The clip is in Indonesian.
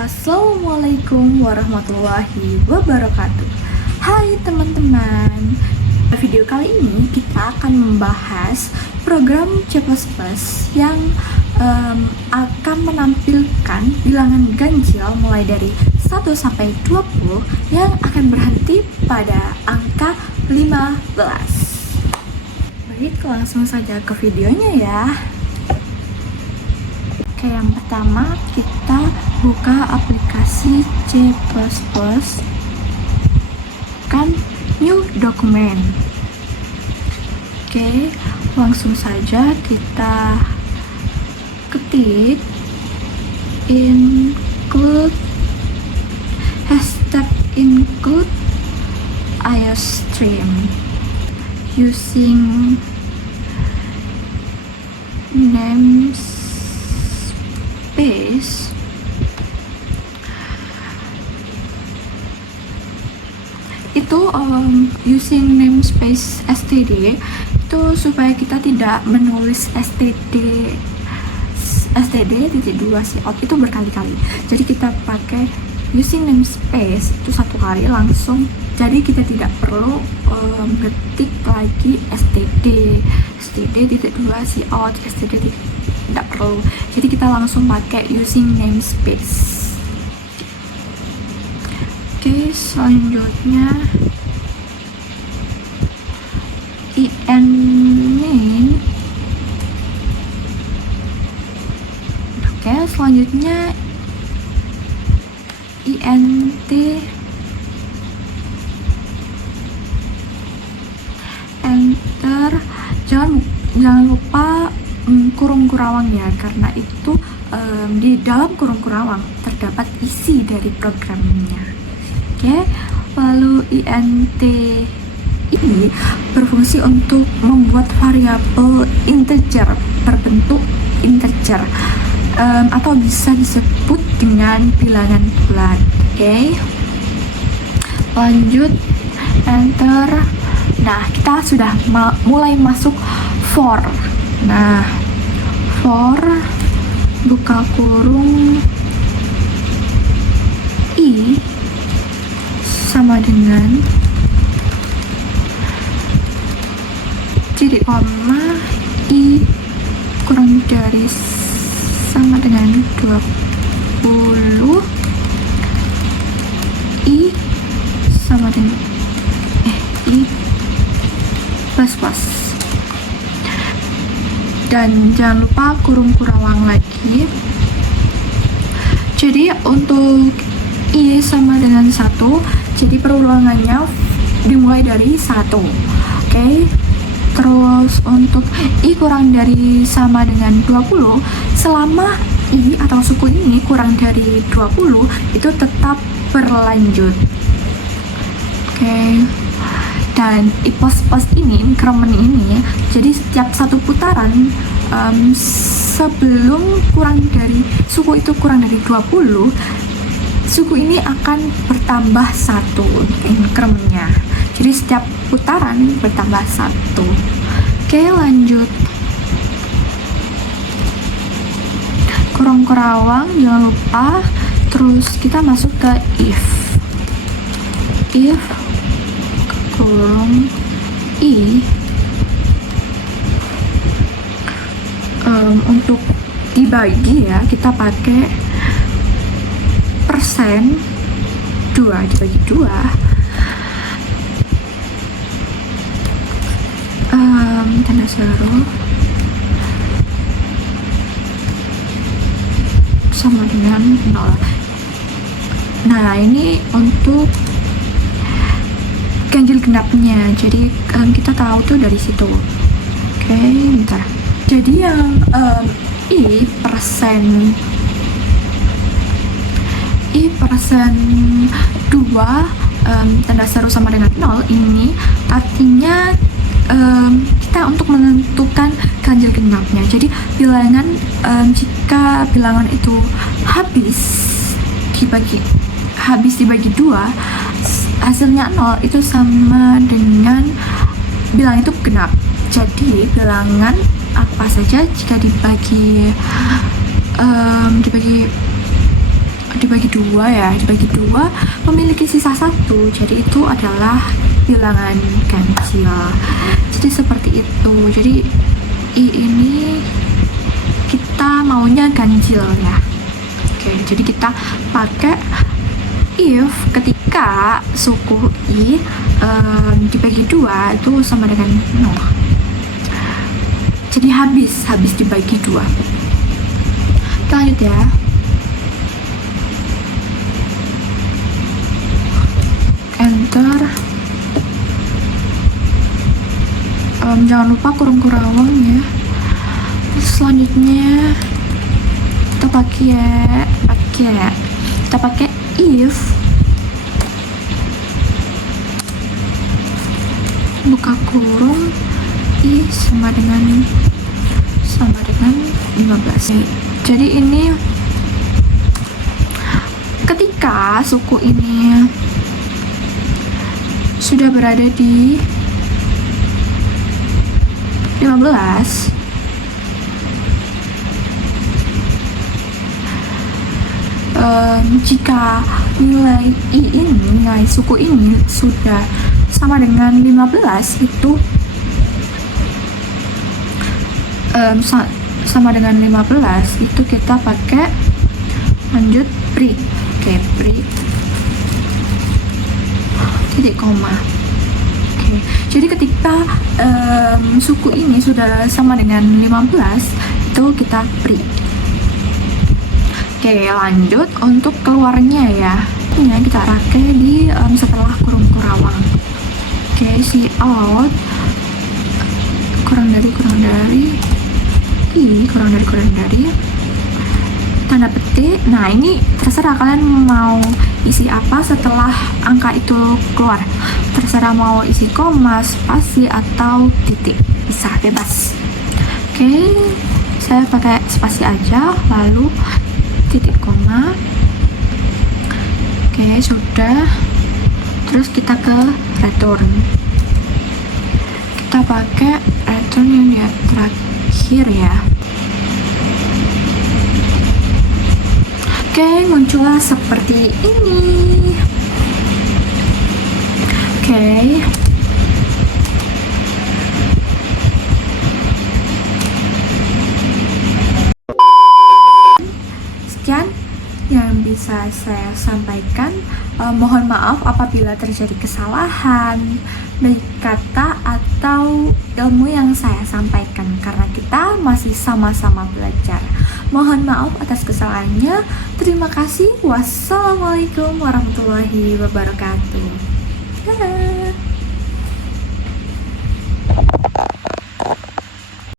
Assalamualaikum warahmatullahi wabarakatuh. Hai teman-teman. Pada video kali ini kita akan membahas program C++ yang akan menampilkan bilangan ganjil mulai dari 1 sampai 20 yang akan berhenti pada angka 15. Baik, langsung saja ke videonya ya. Oke, yang pertama kita buka aplikasi C++, kan new document. Oke, langsung saja kita ketik include #include iostream using namespace itu using namespace std itu supaya kita tidak menulis std.2 cout itu berkali-kali. Jadi kita pakai using namespace itu satu kali langsung, jadi kita tidak perlu ketik lagi std.2 cout std tidak perlu, jadi kita langsung pakai using namespace. Oke, selanjutnya main. Oke, selanjutnya int enter. Jangan lupa kurung kurawang ya, karena itu di dalam kurung kurawang terdapat isi dari programnya. Oke, lalu int ini berfungsi untuk membuat variabel integer berbentuk integer, atau bisa disebut dengan bilangan bulat. Oke, lanjut enter. Nah, kita sudah mulai masuk for. Nah, for buka kurung i sama dengan titik koma i kurang dari sama dengan 20 i sama dengan i plus. Dan jangan lupa kurung kurawang lagi. Jadi untuk i sama dengan 1, jadi perulangannya dimulai dari 1. Oke. Terus untuk i kurang dari sama dengan 20, selama i atau suku ini kurang dari 20 itu tetap berlanjut. Oke. Dan i++ ini, increment ini, jadi setiap satu putaran sebelum suku itu kurang dari 20, suku ini akan bertambah 1 incrementnya. Jadi setiap putaran bertambah 1. Oke, lanjut. Kurung kurawang jangan lupa. Terus kita masuk ke if kurung i. Untuk dibagi ya, kita pakai persen 2 dibagi 2, tanda seru sama dengan 0. Nah, ini untuk ganjil genapnya, jadi kita tahu tuh dari situ. Oke, bentar. Jadi yang i persen 2 tanda seru sama dengan 0 ini artinya kita untuk menentukan ganjil genapnya. Jadi bilangan jika bilangan itu habis dibagi 2, hasilnya 0 itu sama dengan bilangan itu genap. Jadi bilangan apa saja jika dibagi dibagi dua ya, dibagi dua memiliki sisa satu, jadi itu adalah bilangan ganjil. Jadi seperti itu. Jadi I ini kita maunya ganjil ya. Oke, jadi kita pakai if ketika suku I dibagi dua itu sama dengan 0. Jadi habis dibagi dua. Kita lanjut ya. Enter. Jangan lupa kurung-kurawang ya. Terus selanjutnya kita pakai if buka kurung I sama dengan 15. Jadi ini ketika suku ini sudah berada di 15, jika nilai I ini, nilai suku ini sudah sama dengan 15, itu sama dengan 15, itu kita pakai lanjut break. Oke, break titik koma. Oke, jadi ketika suku ini sudah sama dengan 15, itu kita break. Oke, lanjut untuk keluarnya ya. Ini kita pakai di setelah kurung-kurawang. Oke, cout kurang dari tanda petik. Nah, ini terserah kalian mau isi apa setelah angka itu keluar. Terserah mau isi koma, spasi, atau titik, bisa bebas. Oke, saya pakai spasi aja, lalu titik koma. Oke, sudah. Terus kita ke return. Kita pakai return yang di terakhir ya. Oke, muncullah seperti ini. Oke. Sekian yang bisa saya sampaikan. Mohon maaf apabila terjadi kesalahan baik kata atau ilmu yang saya sampaikan, karena kita masih sama-sama belajar. Mohon maaf atas kesalahannya. Terima kasih. Wassalamualaikum warahmatullahi wabarakatuh. Dadah.